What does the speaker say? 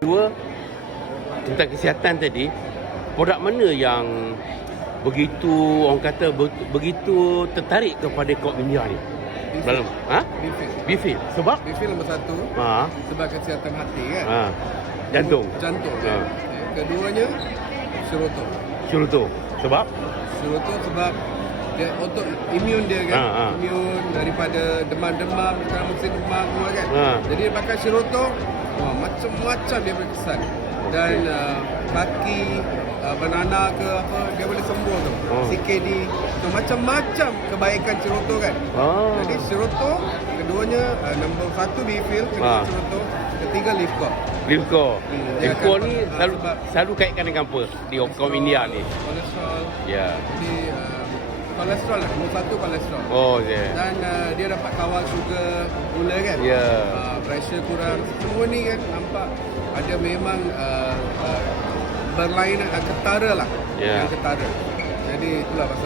Dua, tentang kesihatan tadi, produk mana yang begitu orang kata begitu tertarik kepada Kok Mindia ni? Dalam Bifil. Bifil. Sebab Bifil nombor satu. Sebab kesihatan hati kan. Jantung. Kan? Keduanya Siroto. Siroto. Sebab sebab dia untuk imun dia kan. Imun daripada demam-demam, sekarang musim demam semua kan. Jadi dia pakai Siroto, macam-macam dia berkesan. Dan kaki, banana ke apa, dia boleh sembuh tu. CKD, so, macam-macam kebaikan Siroto kan. Jadi Siroto, keduanya nombor satu Bifil, kedua Siroto, ketiga Livco. Livco ni selalu kaitkan dengan apa di Kok Mindia ni? Kolesterol. Ya. Jadi kolesterol lah, nombor satu kolesterol. Dan dia dapat kawal sugar, gula kan. Pressure kurang. Semua ni kan nampak ada memang berlainan, ketara lah. Yang ketara. Jadi itulah pasal